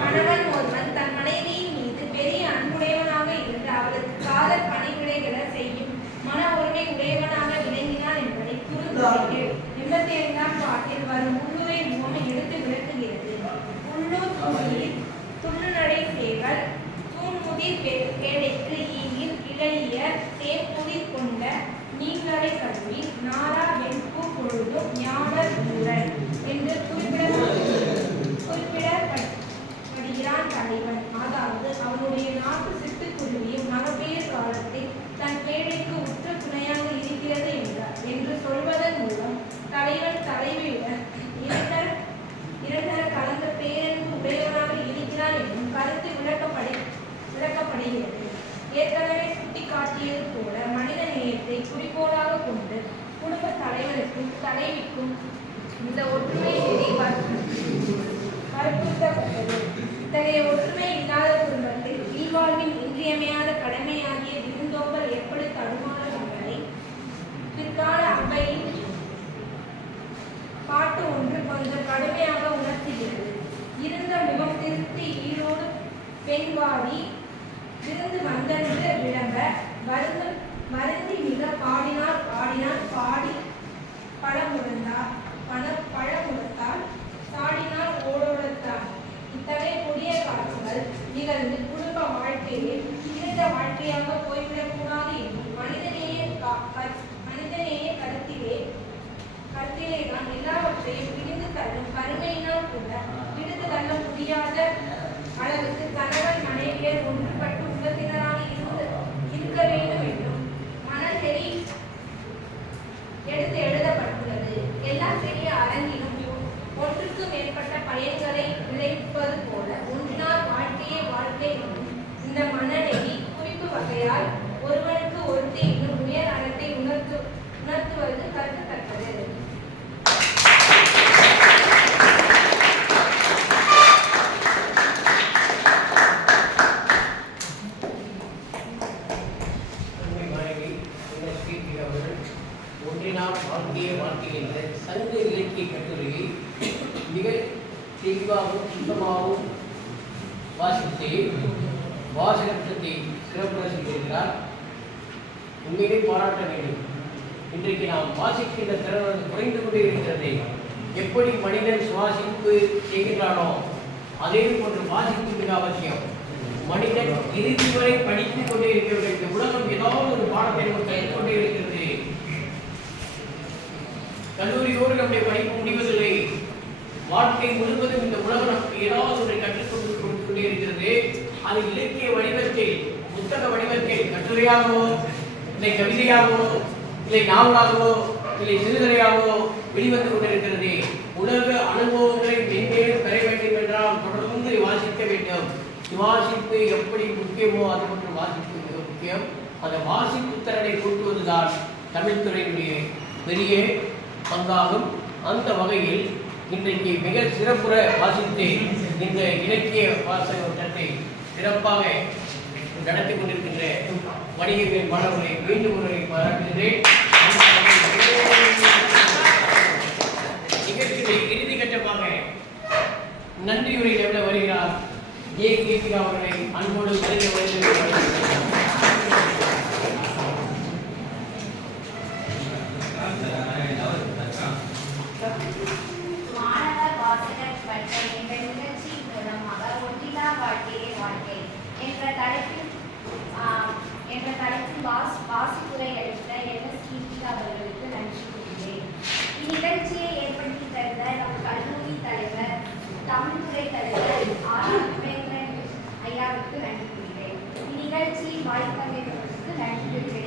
கணவன் ஒருவன் தன் மனைவியின் மீது பெரிய அன்புடையவனாக இருந்து அவளுக்கு காதல் பணிவிடைகளை செய்யும் மன உரிமை உடையவனாக விளங்கினான் என்பதை எண்பத்தி ஐந்தாம் பாட்டில் வரும் உள்ளூரை முகம் எடுத்து விளக்குகிறது. உள்ளூர் துணியில் துள்ளுநடை சேவல் தூண்முதிர் பேடைக்கு இளைய தேப்புதிர் கொண்ட நீங்களரை கல்வி நாரா வெண்பு பொழுதும் ஞான என்று குறிப்பிடப்பட்டுள்ளது. குறிப்பிடப்படுகிறான் தலைவன். அதாவது அவனுடைய நாட்டு சிட்டுக்குருவியும் மகப்பேறு காலத்தில் தன் பேடைக்கு உற்ற துணையாக இருக்கிறது என்றார். என்று சொல்வதன் மூலம் தலைவன் தலைவியுடன் இரண்டர இரண்டர கலந்த பேரன்பு உடையவனாக இருக்கிறான் என்றும் கருத்து விளக்கப்படு விளக்கப்படுகிறது. ஏற்கனவே சுட்டிக்காட்டியது போல மனித நேயத்தை குறிக்கோளாக கொண்டு குடும்ப தலைவருக்கும் தலைவிக்கும் இந்த ஒற்றுமை நெறி வற்புறுத்தப்பட்டது இத்தகைய ஒற்றுமை இல்லாத குடும்பத்தில் இல்வாழ்வின் இன்றியமையாத கடமையாகிய விருந்தோம்பல் எப்படி தடுமாறும் என்பதை பிற்கால அவையின் பாட்டு ஒன்று கொஞ்சம் கடுமையாக உணர்த்துகிறது. இருந்த முகம் திருத்தி ஈரோடு பெண்வாடி விருந்து வந்தென்று விளம்ப வருந்து வருந்தி மிக பாடினார் பாடினார் பாடி படம் பண வாழ்க்கையில் இருந்த வாழ்க்கையாக போய்விடக்கூடாது என்றும் மனிதநேய கா- மனிதநேய கருத்திலே கருத்திலே தான் எல்லாவற்றையும் பிடிந்து தள்ளும் கருமையினால் கூட பிடித்து தள்ள முடியாத அளவுக்கு கணவன் மனைவியர் ஒன்றுபட்டு உலகினராக இருந்து இருக்க வேண்டும் என்றும் மனநெறி எடுத்து எழுதப்பட்டுள்ளது. எல்லா பெரிய அரங்கிலும் ஒன்றுக்கு மேற்பட்ட பயன்களை விளைவிப்பது போல ஒன்றினால் வாழ்க்கையே வாழ்க்கை என்றும் இந்த மனநெறி குறிப்பு வகையால் ஒருவனுக்கு ஒருத்தி என்னும் உயர் அறத்தை உணர்த்து உணர்த்துவது கருதத்தக்கது ஒன்றினால் வாழ்க்கையே வாழ்க்கை என்ற சங்க இலக்கிய கட்டுரையை மிக தெளிவாகவும் சுத்தமாகவும் வாசித்து வாசகத்தை சிறப்புற செய்திருக்கிறார் உண்மையிலே பாராட்ட வேண்டும். இன்றைக்கு நாம் வாசிக்கின்ற திறன் குறைந்து கொண்டே இருக்கிறது. எப்படி மனிதன் சுவாசிப்பு செய்கின்றானோ அதே போன்று வாசிப்பு மிக அவசியம். மனிதன் இறுதி வரை படித்துக் கொண்டே இருக்கிறது. இந்த உலகம் ஏதாவது ஒரு பாடத்தை கற்றுக் கொண்டே இருக்கிறது. கல்லூரியோடு நம்முடைய படிப்பு முடிவதில்லை. வாழ்க்கை முழுவதும் இந்த உலகம் நமக்கு ஏதாவது ஒன்றை கற்றுக்கொண்டு கொண்டே இருக்கிறது. அது இலக்கிய வடிவத்தில் புத்தக வடிவத்தில் கட்டுரையாகவோ இல்லை கவிதையாகவோ இல்லை நாவலாகவோ இல்லை சிறுகதையாகவோ வெளிவந்து கொண்டிருக்கிறது உலக அனுபவங்களை மென்மேலும் பெற வேண்டும் என்றால் தொடர்ந்து வாசிக்க வேண்டும். வாசிப்பு எப்படி முக்கியமோ அது போன்று வாசிப்பு மிக முக்கியம். அந்த வாசிப்பு திறனை கூட்டுவதுதான் தமிழ்துறையினுடைய பெரிய பங்காகும். அந்த வகையில் இன்றைக்கு மிக சிறப்புற வாசித்து இந்த இலக்கிய வாசகத்தை சிறப்பாக நடத்தி கொண்டிருக்கின்ற வணிகர்கள் மாணவர்களை மீண்டும் ஒரு பாராட்டுகிறேன் நிகழ்ச்சியில் இறுதி கட்டமாக நன்றியுரை எவ்வள வருகிறார் ஏ கே அவர்களை அன்போடு வருகிறேன். என்ற தலைப்பில் வாஸ் வாசித்துறை அளித்த என் எஸ் கீர்த்திகா அவர்களுக்கு நன்றி கூறுகிறேன். இந்நிகழ்ச்சியை ஏற்படுத்தி தந்த நம் கல்லூரி தலைவர் தமிழ்துறை தலைவர் ஆர். உபேந்திரன் ஐயாவுக்கு நன்றி கூறுகிறேன். இந்நிகழ்ச்சியில் வாய்ப்பு நன்றி கூறுகிறேன்.